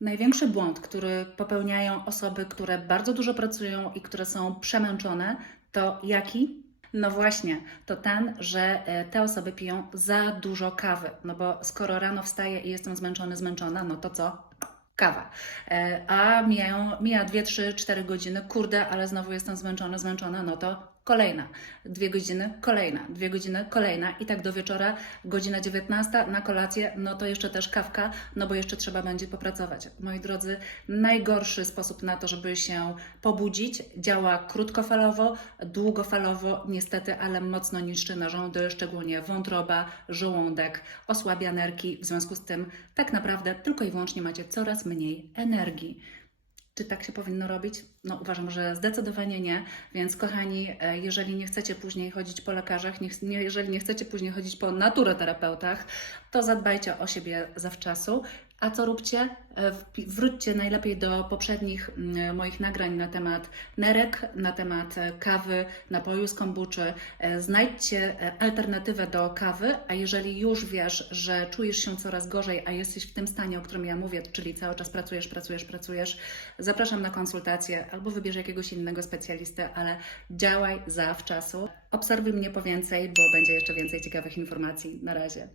Największy błąd, który popełniają osoby, które bardzo dużo pracują i które są przemęczone, to jaki? No właśnie, to ten, że e, te osoby piją za dużo kawy. No bo skoro rano wstaję i jestem zmęczony, zmęczona, no to co? Kawa. E, A mijają, mija 2, 3, 4 godziny, kurde, ale znowu jestem zmęczona, zmęczona, no to kolejna. Dwie godziny, kolejna. Dwie godziny, kolejna. I tak do wieczora, godzina 19 na kolację, no to jeszcze też kawka, no bo jeszcze trzeba będzie popracować. Moi drodzy, najgorszy sposób na to, żeby się pobudzić, działa krótkofalowo, długofalowo, niestety, ale mocno niszczy narządy, szczególnie wątroba, żołądek, osłabia nerki. W związku z tym, tak naprawdę, tylko i wyłącznie macie coraz mniej energii. Czy tak się powinno robić? No uważam, że zdecydowanie nie. Więc kochani, e, jeżeli nie chcecie później chodzić po lekarzach, nie, nie, jeżeli nie chcecie później chodzić po naturoterapeutach, to zadbajcie o siebie zawczasu. A co róbcie? E, Wróćcie najlepiej do poprzednich moich nagrań na temat nerek, na temat e, kawy, napoju z kombuczy. Znajdźcie alternatywę do kawy, a jeżeli już wiesz, że czujesz się coraz gorzej, a jesteś w tym stanie, o którym ja mówię, czyli cały czas pracujesz, pracujesz, pracujesz, zapraszam na konsultację albo wybierz jakiegoś innego specjalistę, ale działaj zawczasu. Obserwuj mnie po więcej, bo będzie jeszcze więcej ciekawych informacji. Na razie.